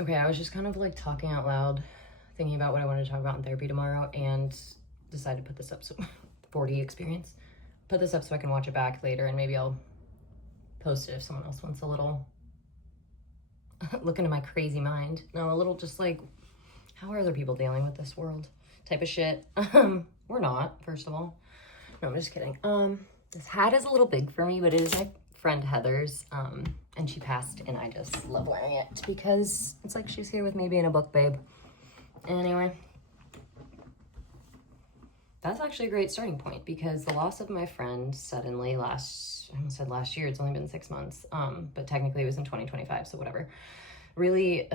Okay, I was just kind of like talking out loud, thinking about what I wanted to talk about in therapy tomorrow, and decided to put this up. So, 40 experience. Put this up so I can watch it back later, and maybe I'll post it if someone else wants a little look into my crazy mind. No, a little just like, how are other people dealing with this world type of shit. We're not, first of all. No, I'm just kidding. This hat is a little big for me, but it is my friend Heather's. And she passed, and I just love wearing it because it's like she's here with me being a book babe. Anyway, that's actually a great starting point because the loss of my friend suddenly I almost said last year, it's only been 6 months, but technically it was in 2025, so whatever, really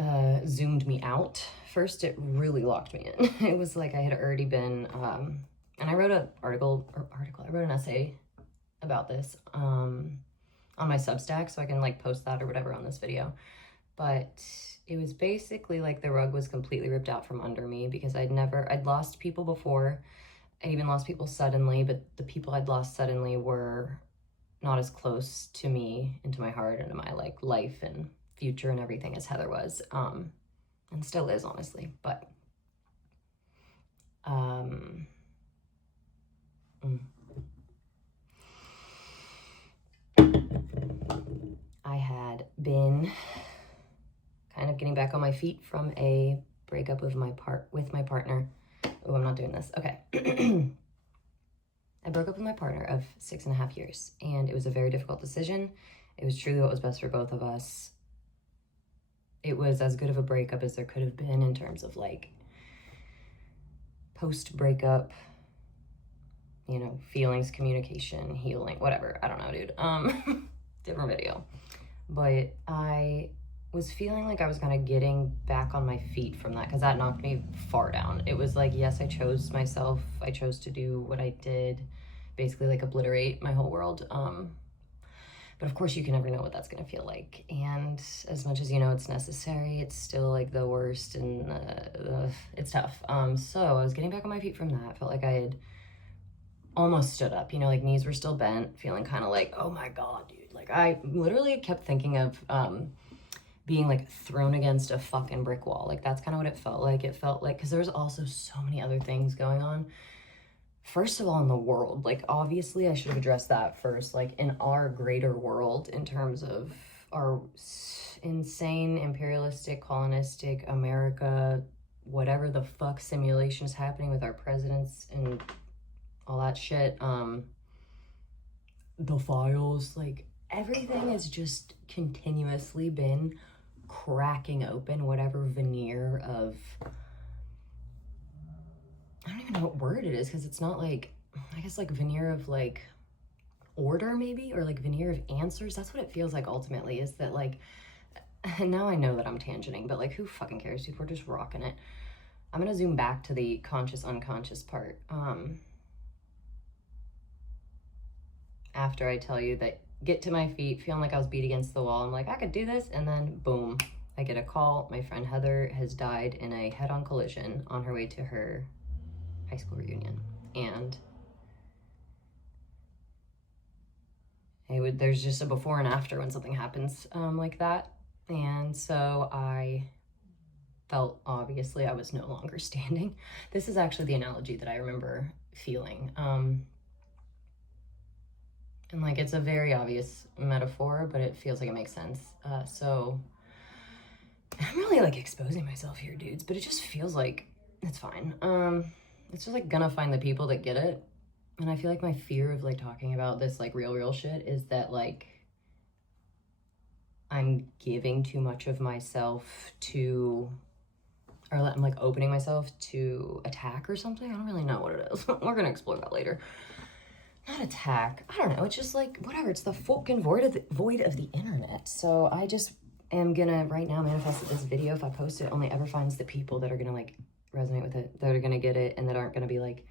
zoomed me out. First, it really locked me in. It was like I had already been, and I wrote an I wrote an essay about this on my Substack, so I can like post that or whatever on this video. But it was basically like the rug was completely ripped out from under me because I'd lost people before. I even lost people suddenly, but the people I'd lost suddenly were not as close to me and to my heart and to my like life and future and everything as Heather was, and still is, honestly. But I had been kind of getting back on my feet from a breakup with my partner. Oh, I'm not doing this. Okay. I broke up with my partner of 6.5 years, and it was a very difficult decision. It was truly what was best for both of us. It was as good of a breakup as there could have been in terms of like post-breakup, you know, feelings, communication, healing, whatever. I don't know, dude. Different video. But I was feeling like I was kind of getting back on my feet from that because that knocked me far down. It was like, yes, I chose myself. I chose to do what I did, basically like obliterate my whole world. But of course you can never know what that's going to feel like. And as much as you know it's necessary, it's still like the worst, and it's tough. So I was getting back on my feet from that. I felt like I had almost stood up, you know, like knees were still bent, feeling kind of like, oh my God, dude. Like I literally kept thinking of being like thrown against a fucking brick wall. Like that's kind of what it felt like. It felt like, because there was also so many other things going on. First of all, in the world, like obviously I should have addressed that first, like in our greater world in terms of our insane imperialistic, colonistic America, whatever the fuck simulation is happening with our presidents and all that shit. The files, like everything has just continuously been cracking open whatever veneer of, I don't even know what word it is because it's not like, I guess like veneer of like order maybe, or like veneer of answers. That's what it feels like ultimately, is that like, and now I know that I'm tangenting, but like who fucking cares, dude? We're just rocking it. I'm gonna zoom back to the conscious unconscious part after I tell you that, get to my feet, feeling like I was beat against the wall. I'm like, I could do this, and then boom, I get a call. My friend Heather has died in a head-on collision on her way to her high school reunion. And there's just a before and after when something happens like that. And so I felt, obviously, I was no longer standing. This is actually the analogy that I remember feeling. And like, it's a very obvious metaphor, but it feels like it makes sense. So I'm really like exposing myself here, dudes, but it just feels like it's fine. It's just like gonna find the people that get it. And I feel like my fear of like talking about this like real shit is that like I'm giving too much of myself to, or I'm like opening myself to attack or something. I don't really know what it is. We're gonna explore that later. Not attack. I don't know. It's just like whatever. It's the fucking void of the internet. So I just am gonna right now manifest that this video, if I post it, only ever finds the people that are gonna like resonate with it, that are gonna get it, and that aren't gonna be like,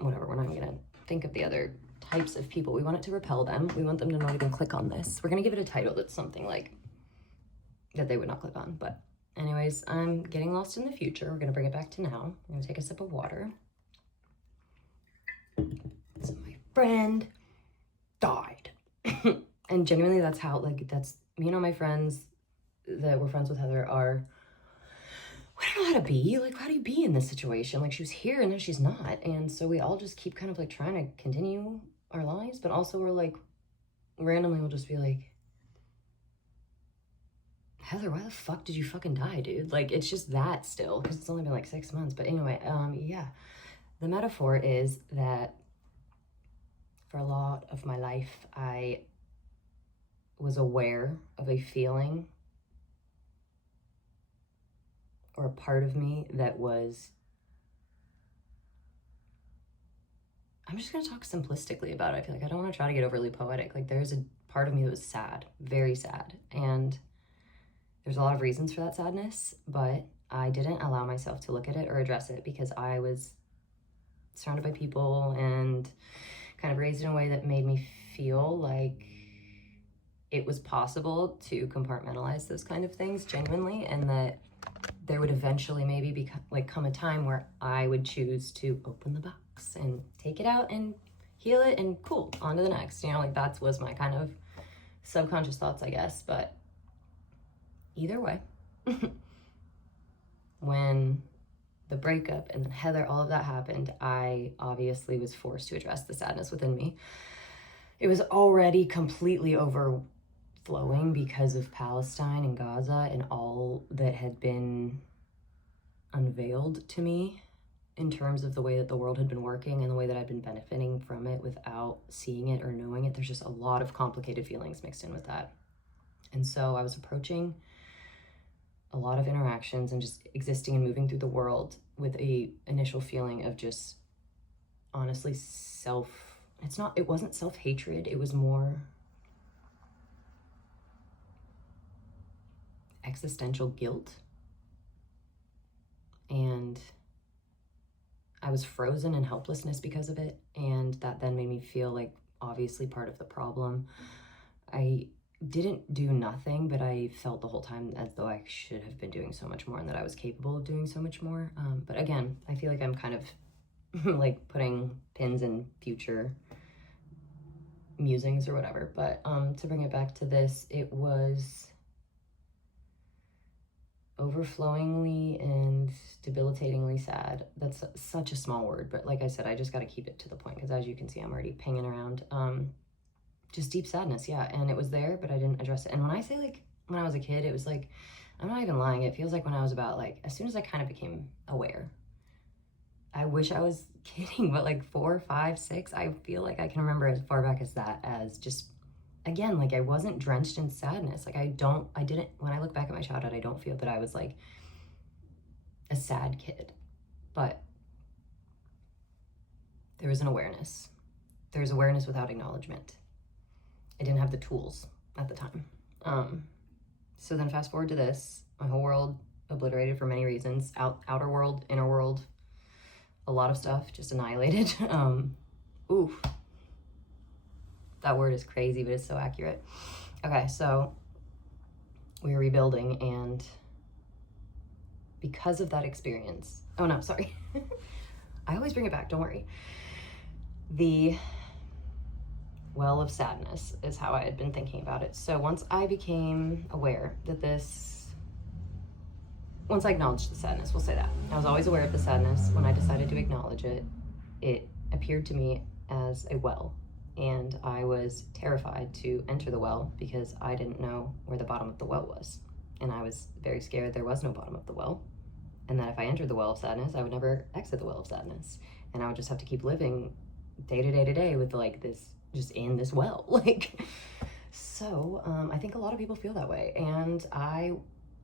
whatever. We're not gonna think of the other types of people. We want it to repel them. We want them to not even click on this. We're gonna give it a title that's something like that they would not click on. But anyways, I'm getting lost in the future. We're gonna bring it back to now. I'm gonna take a sip of water. So my friend died. And genuinely, that's how, like, that's me and all my friends that were friends with Heather are, we don't know how to be. Like, how do you be in this situation? Like, she was here and then she's not. And so we all just keep kind of like trying to continue our lives, but also we're like, randomly we'll just be like, Heather, why the fuck did you fucking die, dude? Like, it's just that still, because it's only been like 6 months. But anyway, yeah. The metaphor is that for a lot of my life, I was aware of a feeling or a part of me that was, I'm just going to talk simplistically about it. I feel like I don't want to try to get overly poetic. Like, there's a part of me that was sad, very sad. And there's a lot of reasons for that sadness, but I didn't allow myself to look at it or address it because I was surrounded by people and kind of raised in a way that made me feel like it was possible to compartmentalize those kind of things genuinely, and that there would eventually maybe come a time where I would choose to open the box and take it out and heal it and cool, on to the next. You know, like that was my kind of subconscious thoughts, I guess. But either way, when the breakup and then Heather, all of that happened, I obviously was forced to address the sadness within me. It was already completely overflowing because of Palestine and Gaza and all that had been unveiled to me in terms of the way that the world had been working and the way that I'd been benefiting from it without seeing it or knowing it. There's just a lot of complicated feelings mixed in with that. And so I was approaching a lot of interactions and just existing and moving through the world with a initial feeling of just honestly it wasn't self-hatred, it was more existential guilt. And I was frozen in helplessness because of it, and that then made me feel like obviously part of the problem. I didn't do nothing, but I felt the whole time as though I should have been doing so much more and that I was capable of doing so much more. But again, I feel like I'm kind of like putting pins in future musings or whatever. But to bring it back to this, it was overflowingly and debilitatingly sad. That's such a small word, but like I said, I just got to keep it to the point because as you can see, I'm already pinging around. Just deep sadness, yeah. And it was there, but I didn't address it. And when I say like when I was a kid, it was like, I'm not even lying. It feels like when I was about like, as soon as I kind of became aware. I wish I was kidding, but like 4, 5, 6, I feel like I can remember as far back as that, as just, again, like I wasn't drenched in sadness. Like when I look back at my childhood, I don't feel that I was like a sad kid, but there was an awareness. There was awareness without acknowledgement. I didn't have the tools at the time. So then fast forward to this, my whole world obliterated for many reasons. Outer world, inner world, a lot of stuff just annihilated. Oof. That word is crazy, but it's so accurate. Okay, so we were rebuilding, and because of that experience, oh no, sorry. I always bring it back, don't worry. The well of sadness is how I had been thinking about it. So once I became aware that once I acknowledged the sadness, we'll say that. I was always aware of the sadness. When I decided to acknowledge it, it appeared to me as a well. And I was terrified to enter the well because I didn't know where the bottom of the well was. And I was very scared there was no bottom of the well. And that if I entered the well of sadness, I would never exit the well of sadness. And I would just have to keep living day to day to day with like this, just in this well. Like, so I think a lot of people feel that way. And I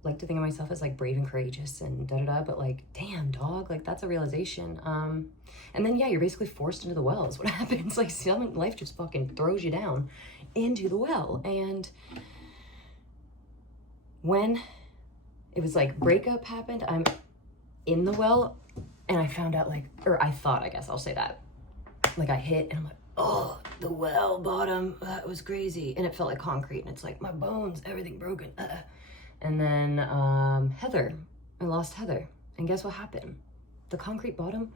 like to think of myself as like brave and courageous and but like, damn dog, like that's a realization. And then, yeah, you're basically forced into the well is what happens. Like life just fucking throws you down into the well. And when it was like breakup happened, I'm in the well and I found out like, or I thought, I guess I'll say that, like I hit and I'm like, oh, the well bottom, that was crazy. And it felt like concrete and it's like my bones, everything broken. And then Heather, I lost Heather. And guess what happened? The concrete bottom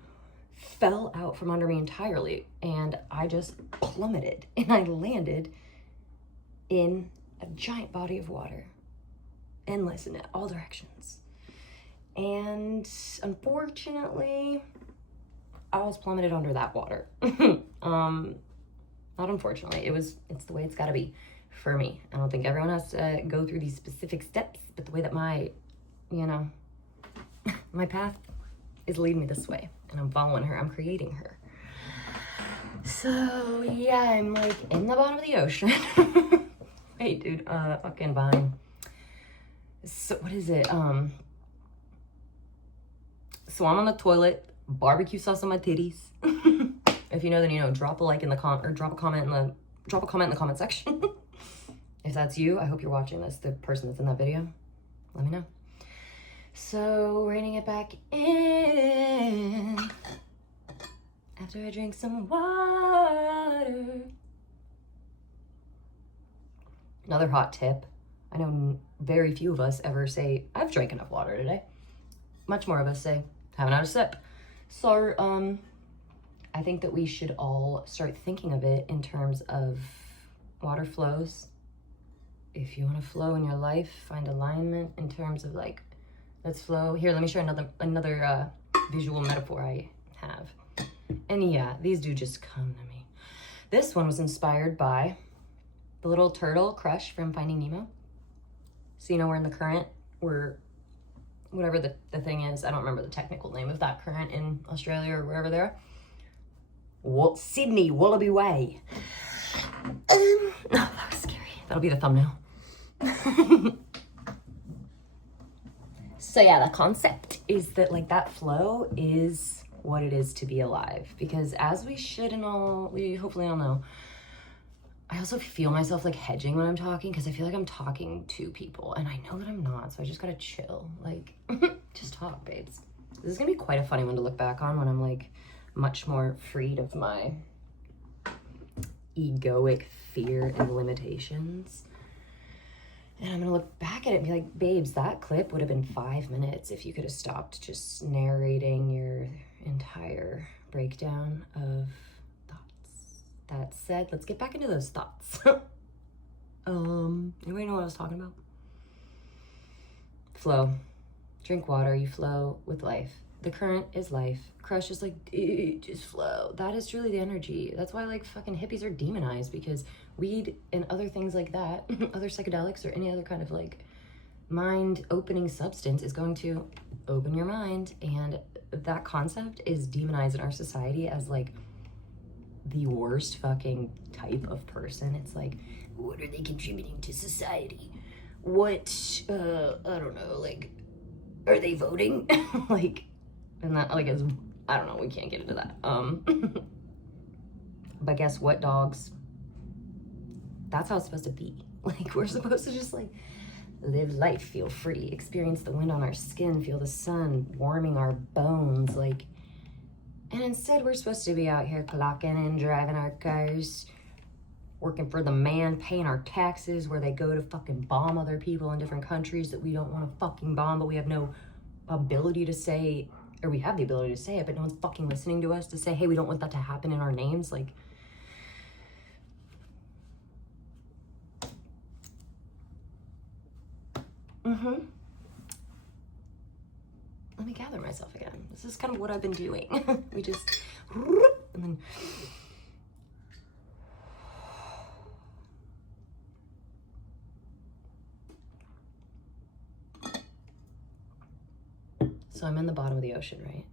fell out from under me entirely and I just plummeted and I landed in a giant body of water. endless in all directions. And unfortunately, I was plummeted under that water. Not unfortunately, it's the way it's gotta be for me. I don't think everyone has to go through these specific steps, but the way that my path is leading me this way, and I'm following her, I'm creating her. So yeah, I'm like in the bottom of the ocean. Wait, dude, fucking Vine. So what is it? So I'm on the toilet, barbecue sauce on my titties. If you know, then you know. Drop a like in the drop a comment in the comment section. If that's you, I hope you're watching this. The person that's in that video, let me know. So reining it back in after I drink some water. Another hot tip. I know very few of us ever say, I've drank enough water today. Much more of us say, haven't had a sip. So, I think that we should all start thinking of it in terms of water flows. If you want to flow in your life, find alignment in terms of like, let's flow. Here, let me share another visual metaphor I have. And yeah, these do just come to me. This one was inspired by the little turtle Crush from Finding Nemo. So you know we're in the current, we're whatever the thing is. I don't remember the technical name of that current in Australia or wherever they're. Sydney Wallaby Way. Oh, that was scary. That'll be the thumbnail. So yeah, the concept is that like that flow is what it is to be alive, because as we hopefully all know, I also feel myself like hedging when I'm talking, because I feel like I'm talking to people and I know that I'm not, so I just gotta chill, like just talk, babes. This is gonna be quite a funny one to look back on when I'm like much more freed of my egoic fear and limitations. And I'm gonna look back at it and be like, babes, that clip would have been 5 minutes if you could have stopped just narrating your entire breakdown of thoughts. That said, let's get back into those thoughts. Anybody know what I was talking about? Flow. Drink water, you flow with life. The current is life. Crush is like, just flow. That is truly the energy. That's why like fucking hippies are demonized, because weed and other things like that, other psychedelics or any other kind of like mind opening substance is going to open your mind. And that concept is demonized in our society as like the worst fucking type of person. It's like, what are they contributing to society? What, I don't know, like, are they voting? Like, and that like is, I don't know, we can't get into that. But guess what, dogs? That's how it's supposed to be. Like, we're supposed to just like live life, feel free, experience the wind on our skin, feel the sun warming our bones, like, and instead we're supposed to be out here clocking and driving our cars, working for the man, paying our taxes, where they go to fucking bomb other people in different countries that we don't want to fucking bomb, but we have no ability to say, or we have the ability to say it, but no one's fucking listening to us to say, hey, we don't want that to happen in our names. Like, let me gather myself again. This is kind of what I've been doing. We just, and then, so I'm in the bottom of the ocean, right?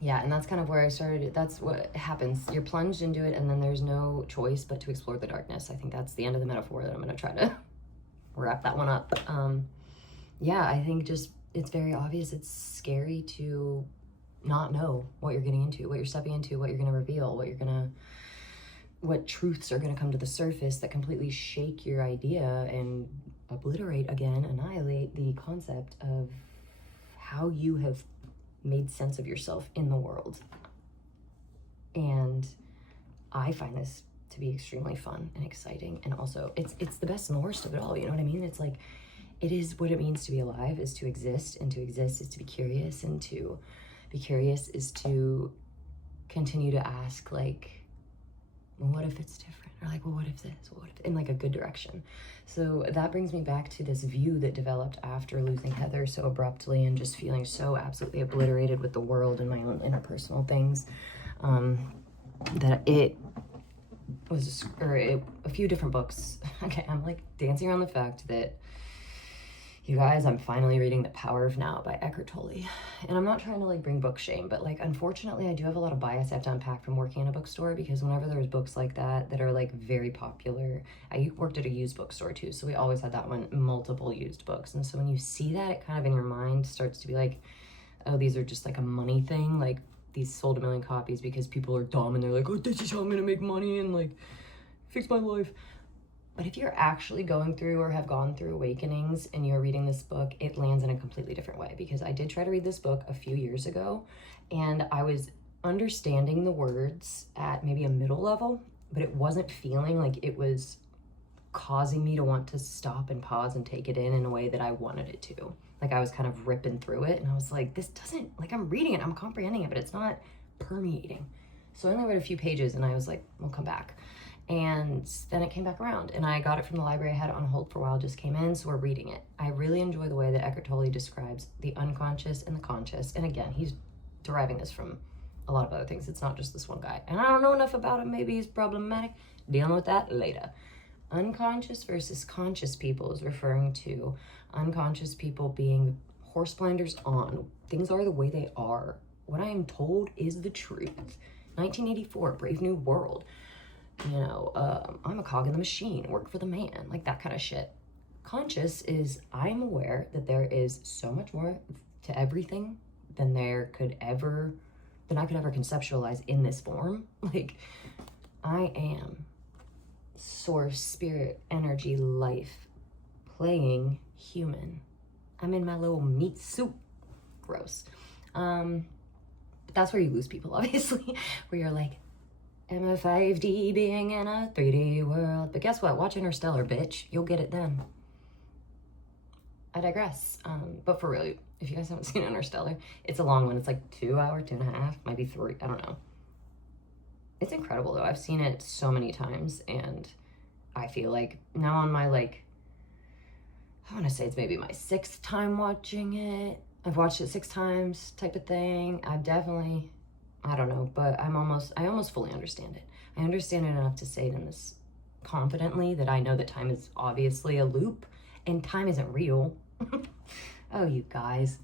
Yeah, and that's kind of where I started. That's what happens. You're plunged into it, and then there's no choice but to explore the darkness. I think that's the end of the metaphor that I'm going to try to wrap that one up. Yeah, I think just it's very obvious. It's scary to not know what you're getting into, what you're stepping into, what you're going to reveal, what truths are going to come to the surface that completely shake your idea and obliterate, again, annihilate the concept of how you have made sense of yourself in the world. And I find this to be extremely fun and exciting, and also it's the best and the worst of it all, you know what I mean? It's like, it is what it means to be alive, is to exist, and to exist is to be curious, and to be curious is to continue to ask, like, well, what if it's different? Or like, well, what if this? What if, in like a good direction. So that brings me back to this view that developed after losing Heather so abruptly and just feeling so absolutely obliterated with the world and my own interpersonal things. That it was, a few different books. Okay, I'm like dancing around the fact that, you guys, I'm finally reading The Power of Now by Eckhart Tolle. And I'm not trying to like bring book shame, but like, unfortunately, I do have a lot of bias I have to unpack from working in a bookstore, because whenever there's books like that are like very popular, I worked at a used bookstore too, so we always had that one, multiple used books. And so when you see that, it kind of in your mind starts to be like, oh, these are just like a money thing. Like, these sold 1 million copies because people are dumb and they're like, oh, this is how I'm gonna make money and like fix my life. But if you're actually going through or have gone through awakenings and you're reading this book, it lands in a completely different way. Because I did try to read this book a few years ago, and I was understanding the words at maybe a middle level, but it wasn't feeling like it was causing me to want to stop and pause and take it in a way that I wanted it to. Like, I was kind of ripping through it, and I was like, this doesn't, like, I'm reading it, I'm comprehending it, but it's not permeating. So I only read a few pages, and I was like, we'll come back. And then it came back around, and I got it from the library. I had it on hold for a while, just came in, so we're reading it. I really enjoy the way that Eckhart Tolle describes the unconscious and the conscious. And again, he's deriving this from a lot of other things. It's not just this one guy. And I don't know enough about him. Maybe he's problematic. Dealing with that later. Unconscious versus conscious people is referring to unconscious people being horse blinders on. Things are the way they are. What I am told is the truth. 1984, Brave New World. You know, I'm a cog in the machine, work for the man, like that kind of shit. Conscious is, I'm aware that there is so much more to everything than I could ever conceptualize in this form. Like, I am source, spirit, energy, life, playing human. I'm in my little meat soup. Gross. But that's where you lose people, obviously, where you're like, am a 5D being in a 3D world. But guess what? Watch Interstellar, bitch. You'll get it then. I digress. But for real, if you guys haven't seen Interstellar, it's a long one. It's like 2 hours, 2.5, maybe 3. I don't know. It's incredible, though. I've seen it so many times, and I feel like now on my, like, I want to say it's maybe my 6th time watching it. I've watched it 6 times type of thing. I've definitely... I don't know, but I almost fully understand it. I understand it enough to say it in this confidently, that I know that time is obviously a loop and time isn't real. Oh, you guys,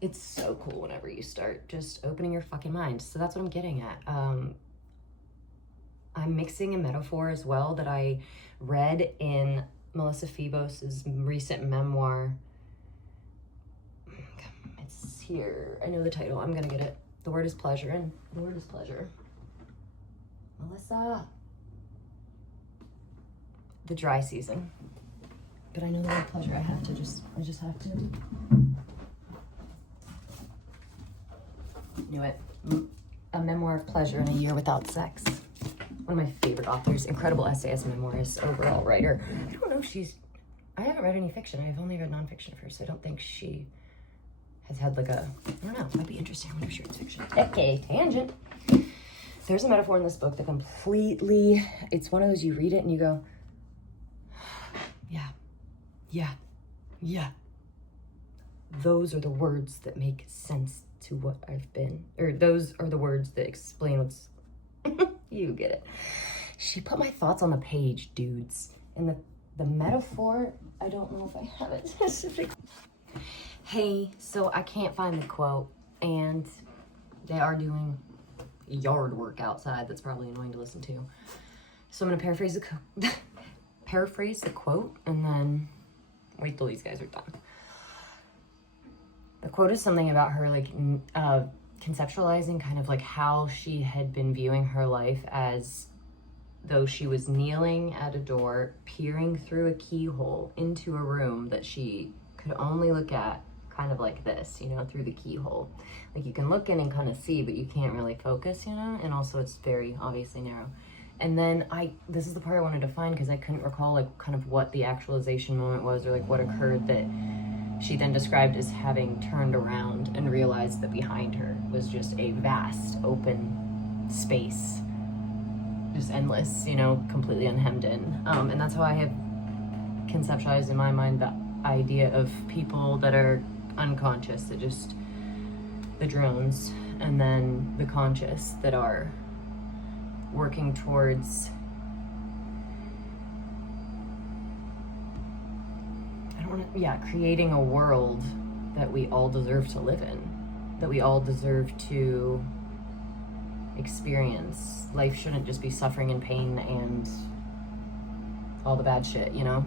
it's so cool whenever you start just opening your fucking mind. So that's what I'm getting at. I'm mixing a metaphor as well that I read in Melissa Phoebos's recent memoir. It's here. I know the title. I'm gonna get it. The Word is Pleasure, and The Word is Pleasure. Melissa. The Dry Season. But I know the word pleasure. I just have to. Knew it. A Memoir of Pleasure in a Year Without Sex. One of my favorite authors. Incredible essayist, memoirist, overall writer. I don't know if I haven't read any fiction. I've only read nonfiction of hers, so I don't think she has had like I don't know, might be interesting. I wonder if she reads fiction. Okay, tangent. There's a metaphor in this book that completely, it's one of those you read it and you go, yeah. Those are the words that make sense to what I've been, or those are the words that explain what's, you get it. She put my thoughts on the page, dudes. And the metaphor, I don't know if I have it specifically. Hey, so I can't find the quote, and they are doing yard work outside that's probably annoying to listen to. So I'm gonna paraphrase the quote, and then wait till these guys are done. The quote is something about her, like, conceptualizing kind of like how she had been viewing her life as though she was kneeling at a door, peering through a keyhole into a room that she could only look at kind of like this, you know, through the keyhole. Like, you can look in and kind of see, but you can't really focus, you know, and also it's very obviously narrow. And then this is the part I wanted to find, because I couldn't recall like kind of what the actualization moment was, or like what occurred, that she then described as having turned around and realized that behind her was just a vast open space just endless, you know, completely unhemmed in. And that's how I have conceptualized in my mind the idea of people that are unconscious, that just the drones, and then the conscious that are working towards, creating a world that we all deserve to live in, that we all deserve to experience. Life shouldn't just be suffering and pain and all the bad shit, you know?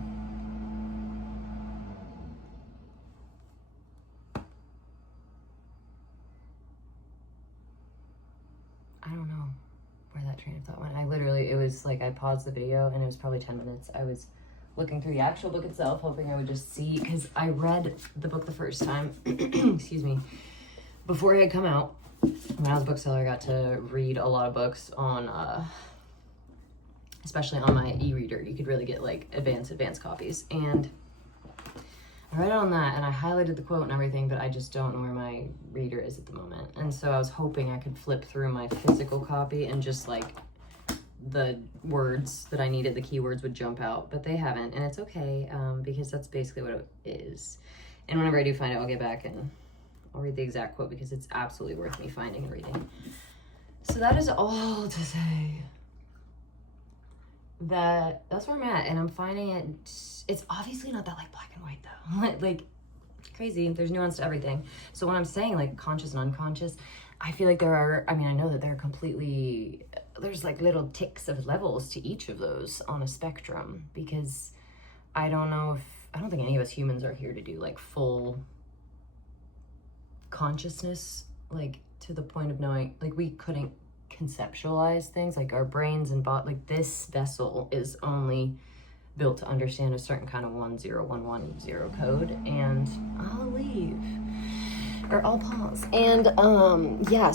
I don't know where that train of thought went. It was like I paused the video and it was probably 10 minutes. I was looking through the actual book itself, hoping I would just see, because I read the book the first time, excuse me, before it had come out. When I was a bookseller, I got to read a lot of books on, especially on my e-reader. You could really get like advanced copies. And I read it on that and I highlighted the quote and everything, but I just don't know where my reader is at the moment. And so I was hoping I could flip through my physical copy and just like the words that I needed, the keywords would jump out, but they haven't, and it's okay, because that's basically what it is. And whenever I do find it, I'll get back and I'll read the exact quote, because it's absolutely worth me finding and reading. So that is all to say that that's where I'm at, and I'm finding it's obviously not that like black and white though. like crazy, there's nuance to everything. So when I'm saying like conscious and unconscious, I feel like I know that they're completely, there's like little ticks of levels to each of those on a spectrum, because I don't think any of us humans are here to do like full consciousness, like to the point of knowing, like we couldn't conceptualize things, like our brains and like this vessel is only built to understand a certain kind of 10110 code. And I'll leave, or I'll pause. And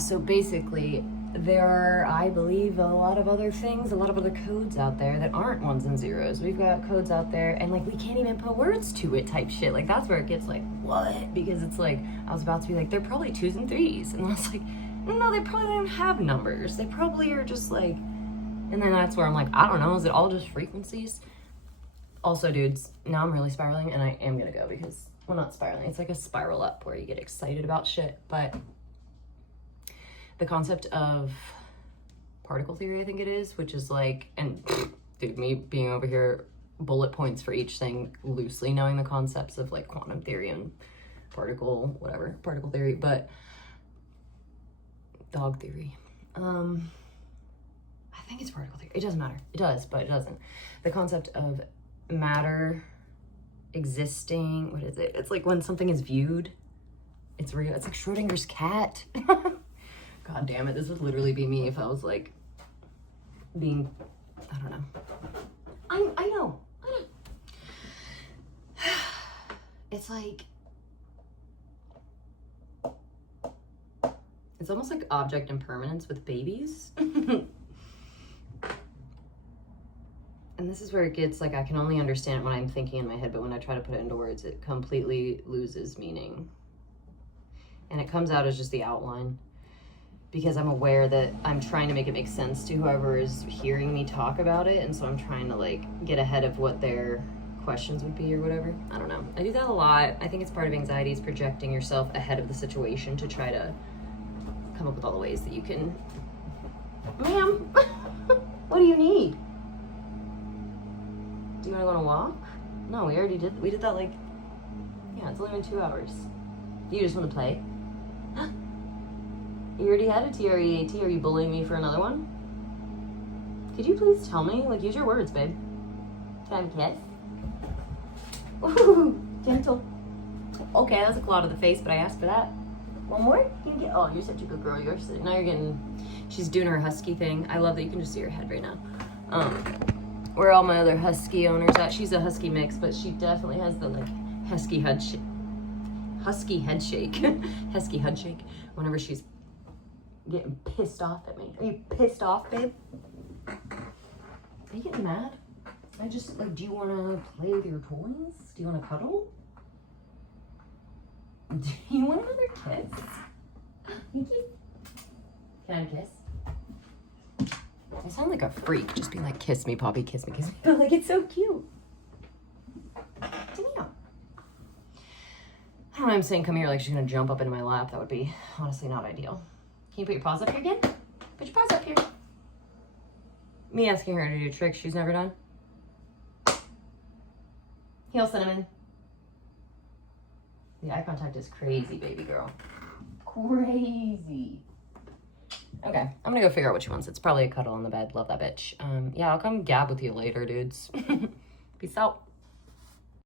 so basically there are, I believe, a lot of other things, a lot of other codes out there that aren't ones and zeros. We've got codes out there and like we can't even put words to it type shit. Like that's where it gets like, what? Because it's like, I was about to be like, they're probably 2s and 3s. And I was like, no, they probably don't even have numbers. They probably are just like, and then that's where I'm like, I don't know, is it all just frequencies? Also, dudes, now I'm really spiraling and I am gonna go because, well, not spiraling, it's like a spiral up where you get excited about shit. But the concept of particle theory, I think it is, which is like, and dude, me being over here, bullet points for each thing, loosely knowing the concepts of like quantum theory and particle theory, but dog theory. I think it's particle theory. It doesn't matter. It does, but it doesn't. The concept of matter existing, what is it? It's like when something is viewed, it's real. It's like Schrodinger's cat. God damn it. This would literally be me if I was like being, I don't know. I know. It's like, it's almost like object impermanence with babies. And this is where it gets like, I can only understand it when I'm thinking in my head, but when I try to put it into words, it completely loses meaning. And it comes out as just the outline, because I'm aware that I'm trying to make it make sense to whoever is hearing me talk about it. And so I'm trying to like get ahead of what their questions would be or whatever. I don't know. I do that a lot. I think it's part of anxiety, is projecting yourself ahead of the situation to try to come up with all the ways that you can, ma'am, what do you need? Do you want to go on a walk? No, we did that like, yeah, it's only been 2 hours. You just want to play? You already had a TREAT. Are you bullying me for another one? Could you please tell me? Like, use your words, babe. Can I have a kiss? Ooh, gentle. Okay, that was a claw to the face, but I asked for that. One more? You can get, oh, you're such a good girl. Now you're getting, she's doing her husky thing. I love that you can just see her head right now. Where all my other husky owners at. She's a husky mix, but she definitely has the like husky head shake. Husky head shake whenever she's getting pissed off at me. Are you pissed off, babe? Are you getting mad? I just like, do you want to play with your toys? Do you want to cuddle? Do you want another kiss? Thank you. Can I have a kiss? I sound like a freak, just being like, kiss me, Poppy, kiss me, kiss me. But like, it's so cute. Damn. I don't know, I'm saying come here like she's gonna jump up into my lap. That would be honestly not ideal. Can you put your paws up here again? Put your paws up here. Me asking her to do tricks she's never done. Heel, Cinnamon. The eye contact is crazy, baby girl. Crazy. Okay, I'm gonna go figure out what she wants. It's probably a cuddle on the bed. Love that bitch. Yeah, I'll come gab with you later, dudes. Peace out.